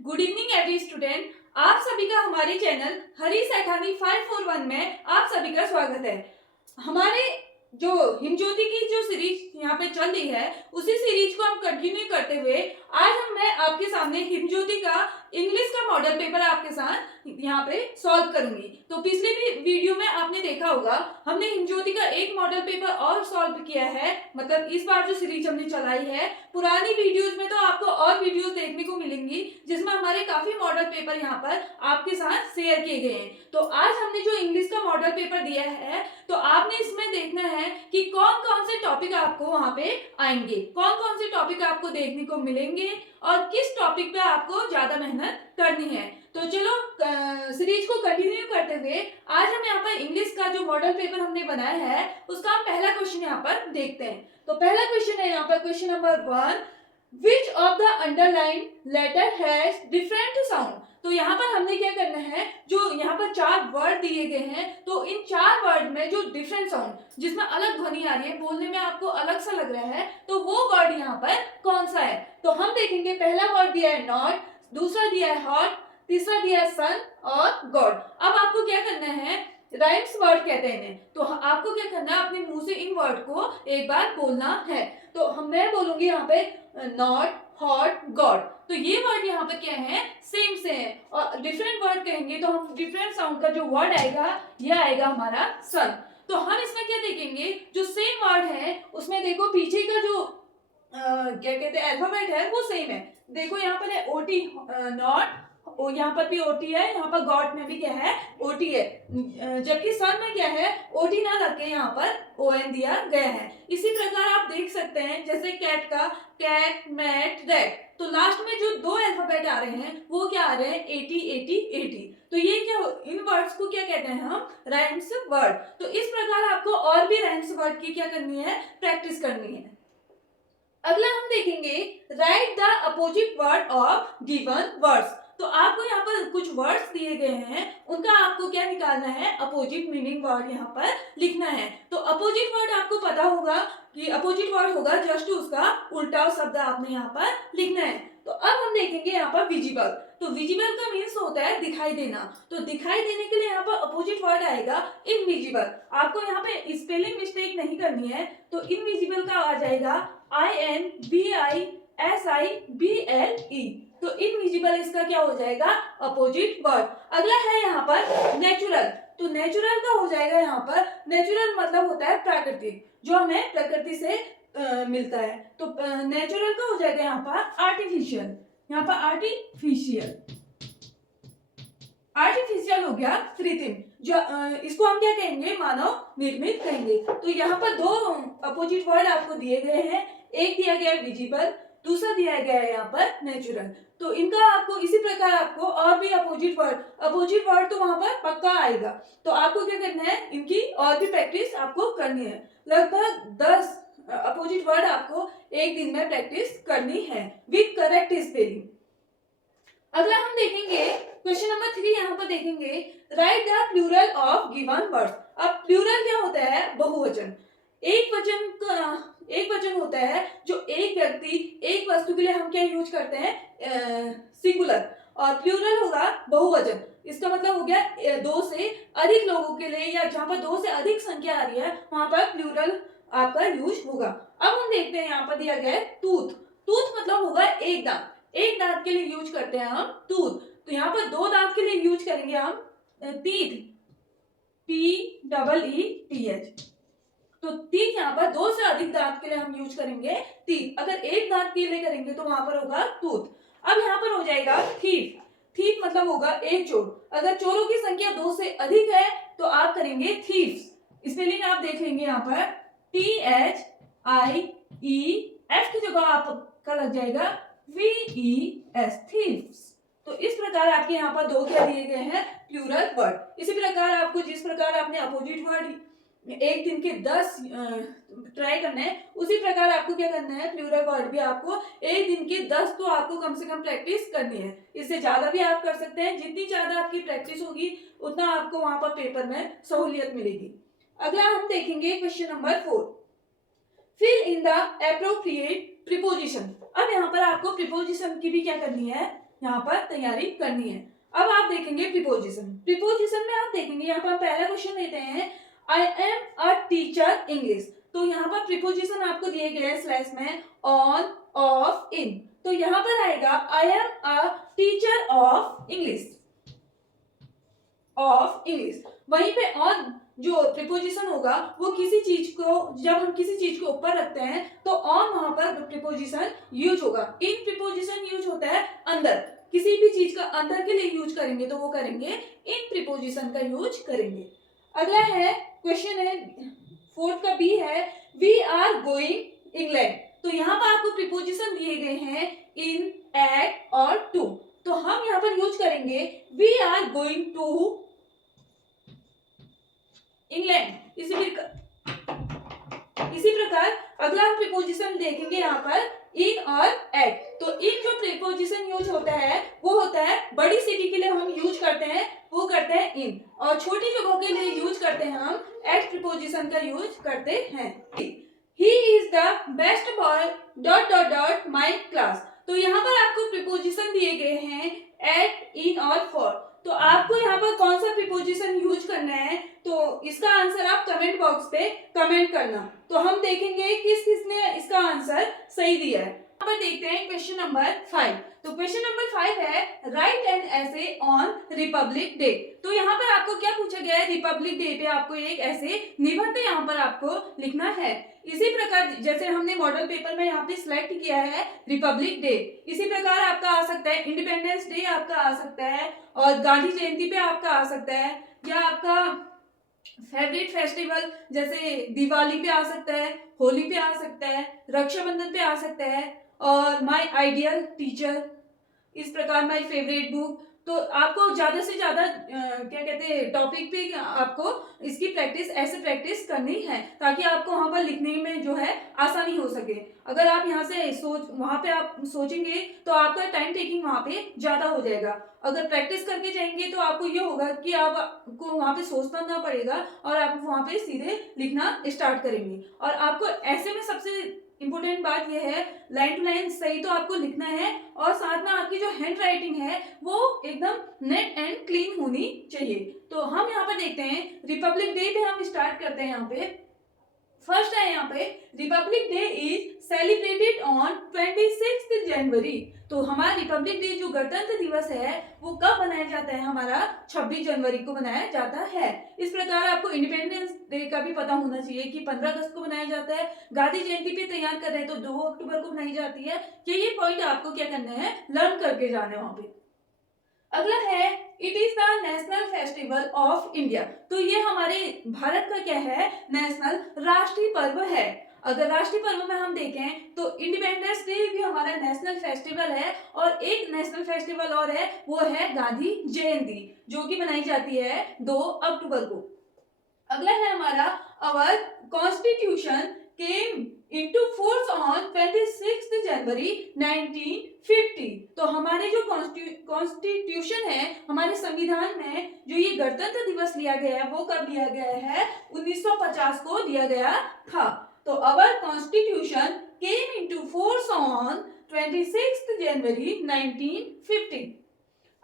Good evening every student. आप सभी का हमारे चैनल हरीश अठानी 541 में आप सभी का स्वागत है। हमारे जो हिमज्योति की जो सीरीज यहाँ पे चल रही है उसी सीरीज को हम कंटिन्यू करते हुए आज मैं आपके सामने हिमज्योति का इंग्लिश का मॉडल पेपर आपके साथ यहाँ पे सॉल्व करूंगी। तो पिछले वीडियो में आपने देखा होगा हमने हिमज्योति का एक मॉडल पेपर और सॉल्व किया है। मतलब इस बार जो सीरीज हमने चलाई है, पुरानी वीडियोस में तो आपको और वीडियोस देखने को मिलेंगी जिसमें हमारे काफी मॉडल पेपर यहाँ पर आपके साथ शेयर किए गए हैं। तो आज हमने जो इंग्लिश का मॉडल पेपर दिया है तो आपने इसमें देखना है कि कौन कौन से टॉपिक आपको वहां पे आएंगे, कौन कौन से टॉपिक आपको देखने को मिलेंगे और किस टॉपिक पे आपको ज्यादा मेहनत करनी है। तो चलो सीरीज को कंटिन्यू करते हुए आज हम यहाँ पर इंग्लिश का जो मॉडल पेपर हमने बनाया है उसका हम पहला क्वेश्चन यहाँ पर देखते हैं। तो पहला क्वेश्चन है यहाँ पर question number 1, which of the underline letter has different sound. तो यहाँ पर हमने क्या करना है, जो यहाँ पर 4 वर्ड दिए गए हैं तो इन 4 वर्ड में जो डिफरेंट साउंड जिसमें अलग ध्वनि आ रही है, बोलने में आपको अलग सा लग रहा है, तो वो वर्ड यहाँ पर कौन सा है। तो हम देखेंगे पहला वर्ड दिया है नॉट, दूसरा दिया है हॉट, तीसरा दिया है सन और गॉड। अब आपको क्या करना है, राइम्स वर्ड कहते हैं इन्हें, तो आपको क्या करना है, अपने मुंह से इन वर्ड को एक बार बोलना है। तो मैं बोलूंगी यहाँ पे नॉट, हॉट, गॉड। तो ये वर्ड यहाँ पे क्या है, सेम से है। और डिफरेंट वर्ड कहेंगे तो हम डिफरेंट साउंड का जो वर्ड आएगा ये आएगा हमारा सन। तो हम इसमें क्या देखेंगे, जो सेम वर्ड है उसमें देखो पीछे का जो क्या कहते हैं अल्फाबेट है वो सेम है। देखो यहाँ पर है ओटी नॉट, और यहाँ पर भी ओटी है, यहाँ पर गॉड में भी क्या है ओटी है, जबकि सन में क्या है ओटी ना लग के यहाँ पर ओएन दिया गया है। इसी प्रकार आप देख सकते हैं जैसे कैट का कैट, मैट, रैट, तो लास्ट में जो 2 अल्फाबेट आ रहे हैं वो क्या आ रहे हैं 80 80 80। तो ये क्या, इन वर्ड्स को क्या कहते हैं हम, राइम्स वर्ड। तो इस प्रकार आपको और भी राइम्स वर्ड की क्या करनी है, प्रैक्टिस करनी है। अगला हम देखेंगे write the opposite word of given words. तो आपको यहाँ पर कुछ वर्ड्स दिए गए हैं, उनका आपको क्या निकालना है, अपोजिट मीनिंग वर्ड यहाँ पर लिखना है। तो अपोजिट वर्ड आपको पता होगा कि अपोजिट वर्ड होगा जस्ट उसका उल्टा शब्द आपने यहाँ पर लिखना है। तो अब हम देखेंगे यहाँ पर विजिबल। तो विजिबल का मीन्स होता है दिखाई देना, तो दिखाई देने के लिए यहाँ पर अपोजिट वर्ड आएगा इनविजिबल। आपको यहाँ पे स्पेलिंग मिस्टेक नहीं करनी है, तो इनविजिबल का आ जाएगा INVISIBLE। तो इनविजिबल इसका क्या हो जाएगा, अपोजिट वर्ड। अगला है यहाँ पर नेचुरल। तो नेचुरल का हो जाएगा यहाँ पर, नेचुरल मतलब होता है प्राकृतिक, जो हमें प्रकृति से मिलता है। तो नेचुरल का हो जाएगा यहाँ पर आर्टिफिशियल, यहाँ पर आर्टिफिशियल, आर्टिफिशियल हो गया कृत्रिम, जो इसको हम क्या कहेंगे, मानव निर्मित कहेंगे। तो यहाँ पर 2 अपोजिट वर्ड आपको दिए गए हैं, एक दिया गया है विजिबल, दूसरा दिया गया है यहाँ पर नेचुरल। तो इनका आपको इसी प्रकार आपको और भी अपोजिट वर्ड तो वहां पर पक्का आएगा। तो आपको क्या करना है, इनकी और भी प्रैक्टिस आपको करनी है। लगभग 10 अपोजिट वर्ड आपको एक दिन में प्रैक्टिस करनी है विद करेक्ट स्पेलिंग। अगला हम देखेंगे क्वेश्चन नंबर 3, यहाँ पर देखेंगे write the plural of given words. अब प्लूरल क्या होता है, बहुवचन। एक वचन होता है जो एक व्यक्ति एक वस्तु के लिए हम क्या यूज करते हैं, सिंगुलर, और प्लूरल होगा बहुवचन। इसका मतलब हो गया 2 से अधिक लोगों के लिए, या जहां पर 2 से अधिक संख्या आ रही है वहां पर प्लूरल आपका यूज होगा। अब हम देखते हैं यहाँ पर दिया गया है टूथ। टूथ मतलब होगा एक दांत, एक दांत के लिए यूज करते हैं हम टूथ। तो यहाँ पर 2 दांत के लिए यूज करेंगे हम टीथ, TEETH। तो टीथ यहाँ पर 2 से अधिक दांत के लिए हम यूज करेंगे टीथ। अगर एक दांत के लिए करेंगे तो वहां पर होगा टूथ। अब यहाँ पर हो जाएगा थीफ। थीफ मतलब होगा एक चोर। अगर चोरों की संख्या 2 से अधिक है तो आप करेंगे थीव्स। स्पेलिंग आप देख लेंगे यहाँ पर THIEF की जगह आपका लग जाएगा VES, थीव्स। तो इस प्रकार आपके यहाँ पर 2 क्या दिए गए हैं, प्लूरल वर्ड। इसी प्रकार आपको जिस प्रकार आपने अपोजिट वर्ड एक दिन के 10 ट्राई करना है, उसी प्रकार आपको क्या करना है, प्लूरल वर्ड भी आपको एक दिन के 10 तो आपको कम से कम प्रैक्टिस करनी है। इससे ज्यादा भी आप कर सकते हैं, जितनी ज्यादा आपकी प्रैक्टिस होगी उतना आपको वहां पर पेपर में सहूलियत मिलेगी। अगला हम देखेंगे question number 4, fill in the appropriate preposition. अब यहाँ पर आपको प्रीपोजिशन की भी क्या करनी है, यहाँ पर तैयारी करनी है। अब आप देखेंगे प्रीपोजिशन। प्रीपोजिशन में आप देखेंगे यहाँ पर पहला क्वेश्चन लेते हैं, I am a teacher English. तो यहाँ पर प्रीपोजिशन आपको दिए गए हैं स्लैश में, ऑन, ऑफ, इन। तो यहाँ पर आएगा I am a teacher of English, of English. वहीं पे ऑन जो प्रीपोजिशन होगा वो किसी चीज को, जब हम किसी चीज को ऊपर रखते हैं तो ऑन वहां पर प्रीपोजिशन यूज होगा। इन प्रीपोजिशन यूज होता है अंदर, किसी भी चीज का अंदर के लिए यूज करेंगे तो वो करेंगे इन प्रीपोजिशन का यूज करेंगे। अगला है क्वेश्चन है, फोर्थ का बी है, वी आर गोइंग इंग्लैंड। तो यहाँ पर आपको प्रीपोजिशन दिए गए हैं इन, एट और टू। तो हम यहाँ पर यूज करेंगे we are going to England. इसी प्रकार अगला हम प्रीपोजिशन देखेंगे यहाँ पर इन और एट। तो इन जो प्रीपोजिशन यूज होता है वो होता है बड़ी सिटी के लिए हम यूज करते हैं, वो करते हैं इन, और छोटी जगहों के लिए यूज करते हैं हम एट प्रीपोजिशन का यूज करते हैं। He is the best boy dot dot dot my class. तो यहाँ पर आपको प्रीपोजिशन दिए गए हैं एट, इन और फॉर। तो आपको यहाँ पर कौन सा प्रीपोजिशन यूज करना है, तो इसका आंसर आप कमेंट बॉक्स पे कमेंट करना। तो हम देखेंगे किस किसने इसका आंसर सही दिया है। यहाँ पर देखते हैं क्वेश्चन नंबर 5। तो क्वेश्चन नंबर 5 है, राइट एन ऐसे ऑन रिपब्लिक डे। तो यहाँ पर आपको क्या पूछा गया है, रिपब्लिक डे पे आपको एक ऐसे निबंध यहाँ पर आपको लिखना है। इसी प्रकार जैसे हमने मॉडल पेपर में यहाँ पे सिलेक्ट किया है रिपब्लिक डे, इसी प्रकार आपका आ सकता है इंडिपेंडेंस डे आपका आ सकता है, और गांधी जयंती पे आपका आ सकता है, या आपका फेवरेट फेस्टिवल जैसे दिवाली पे आ सकता है, होली पे आ सकता है, रक्षाबंधन पे आ सकता है, और माय आइडियल टीचर, इस प्रकार माय फेवरेट बुक। तो आपको ज्यादा से ज्यादा क्या कहते हैं टॉपिक पे आपको इसकी ऐसे प्रैक्टिस करनी है, ताकि आपको वहां पर लिखने में जो है आसानी हो सके। अगर आप यहाँ से वहां पे आप सोचेंगे तो आपका टाइम टेकिंग वहां पे ज्यादा हो जाएगा। अगर प्रैक्टिस करके जाएंगे तो आपको ये होगा कि आपको वहां पे सोचना ना पड़ेगा और आप वहां पे सीधे लिखना स्टार्ट करेंगे। और आपको ऐसे में सबसे इंपॉर्टेंट बात यह है, लाइन टू लाइन सही तो आपको लिखना है, और साथ में आपकी जो हैंड राइटिंग है वो एकदम नेट एंड क्लीन होनी चाहिए। तो हम यहाँ पर देखते हैं रिपब्लिक डे पे हम स्टार्ट करते हैं। यहाँ पे फर्स्ट है, यहाँ पे Republic day is celebrated on 26 जनवरी। तो हमारा रिपब्लिक डे जो गणतंत्र दिवस है वो कब मनाया जाता है, हमारा 26 जनवरी को मनाया जाता है। इस प्रकार आपको इंडिपेंडेंस डे का भी पता होना चाहिए कि 15 अगस्त को मनाया जाता है। गांधी जयंती पे तैयार कर रहे हैं तो 2 अक्टूबर को मनाई जाती है। ये पॉइंट आपको क्या करना है, लर्न करके जाना है वहां पे। अगला है, it is the national festival of India. तो ये हमारे भारत का क्या है, नेशनल राष्ट्रीय पर्व है। अगर राष्ट्रीय पर्व में हम देखें तो इंडिपेंडेंस डे भी हमारा नेशनल फेस्टिवल है, और एक नेशनल फेस्टिवल और है, वो है गांधी जयंती, जो कि मनाई जाती है 2 अक्टूबर को। अगला है हमारा, our constitution came into force on 26 जनवरी 1950। तो हमारे जो कॉन्स्टिट्यूशन है, हमारे संविधान में जो ये गणतंत्र दिवस लिया गया है वो कब लिया गया है, 1950 को लिया गया था। तो our constitution came into force on 26 जनवरी 1950।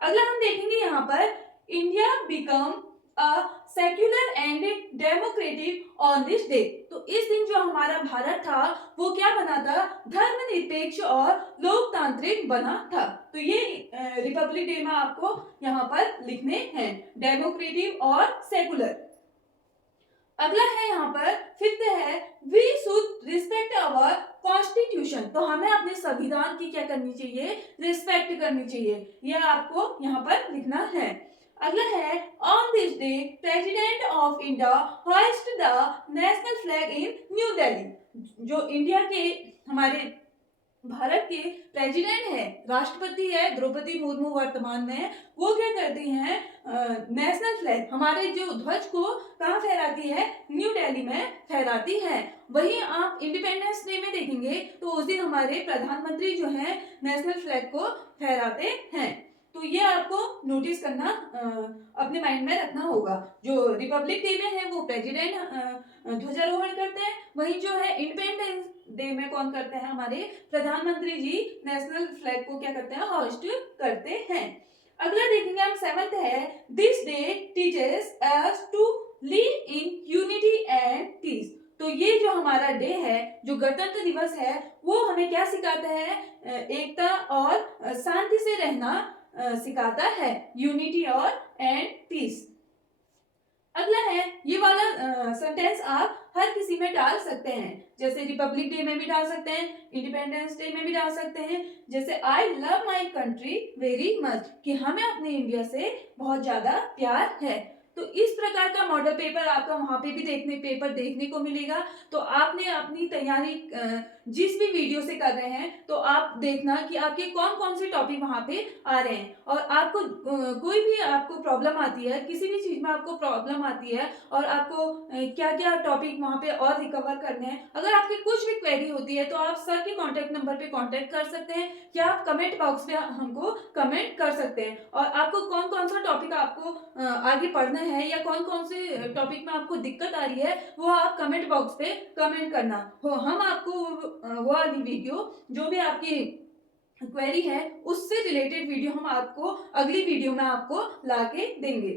अगला हम देखेंगे यहाँ पर, India become a secular and democratic on this day. तो इस दिन जो हमारा भारत था वो क्या बना था, धर्मनिरपेक्ष और लोकतांत्रिक बना था। तो ये रिपब्लिक डे में आपको यहाँ पर लिखने हैं, डेमोक्रेटिक और सेकुलर। अगला है यहाँ पर फिफ्थ है, we should respect our constitution. तो हमें अपने संविधान की क्या करनी चाहिए, रिस्पेक्ट करनी चाहिए, यह आपको यहाँ पर लिखना है। अगला है, on this day president of India hoist the national flag in new Delhi. जो इंडिया के हमारे भारत के प्रेसिडेंट है, राष्ट्रपति है द्रौपदी मुर्मू वर्तमान में, वो क्या करती हैं, नेशनल फ्लैग हमारे जो ध्वज को कहाँ फहराती है, न्यू दिल्ली में फहराती है। वहीं आप इंडिपेंडेंस डे में देखेंगे तो उस दिन हमारे प्रधानमंत्री जो है नेशनल फ्लैग को फहराते हैं। तो ये आपको नोटिस करना, अपने माइंड में रखना होगा। जो रिपब्लिक डे में है वो प्रेसिडेंट ध्वजारोहण करते हैं, वहीं जो है इंडिपेंडेंस डे में कौन करते हैं, हमारे प्रधानमंत्री जी नेशनल फ्लैग को क्या करते हैं, होस्ट करते हैं। अगला देखेंगे हम 7th है, this day teaches us to live in unity and peace. तो ये जो हमारा डे है, जो गणतंत्र दिवस है, वो हमें क्या सिखाता है, एकता और शांति से रहना सिखाता है, यूनिटी और एंड पीस। अगला है, ये वाला सेंटेंस आप हर किसी में डाल सकते हैं, जैसे रिपब्लिक डे में भी डाल सकते हैं, इंडिपेंडेंस डे में भी डाल सकते हैं, जैसे I love my country very much, कि हमें अपने इंडिया से बहुत ज्यादा प्यार है। तो इस प्रकार का मॉडल पेपर आपका वहां पे भी देखने को मिलेगा। तो आपने अपनी तैयारी जिस भी वीडियो से कर रहे हैं, तो आप देखना कि आपके कौन कौन से टॉपिक वहां पे आ रहे हैं, और आपको कोई भी आपको प्रॉब्लम आती है, किसी भी चीज में आपको प्रॉब्लम आती है, और आपको क्या क्या टॉपिक वहां पे और रिकवर करने हैं, अगर आपकी कुछ भी क्वेरी होती है, तो आप सर के कॉन्टेक्ट नंबर पे कॉन्टेक्ट कर सकते हैं, या आप कमेंट बॉक्स पे हमको कमेंट कर सकते हैं। और आपको कौन कौन सा टॉपिक आपको आगे पढ़ना है, या कौन कौन से टॉपिक में आपको दिक्कत आ रही है, वो आप कमेंट बॉक्स पे कमेंट करना हो, हम आपको वो वाली वीडियो, जो भी आपकी क्वेरी है, उससे रिलेटेड वीडियो हम आपको अगली वीडियो में आपको ला के देंगे।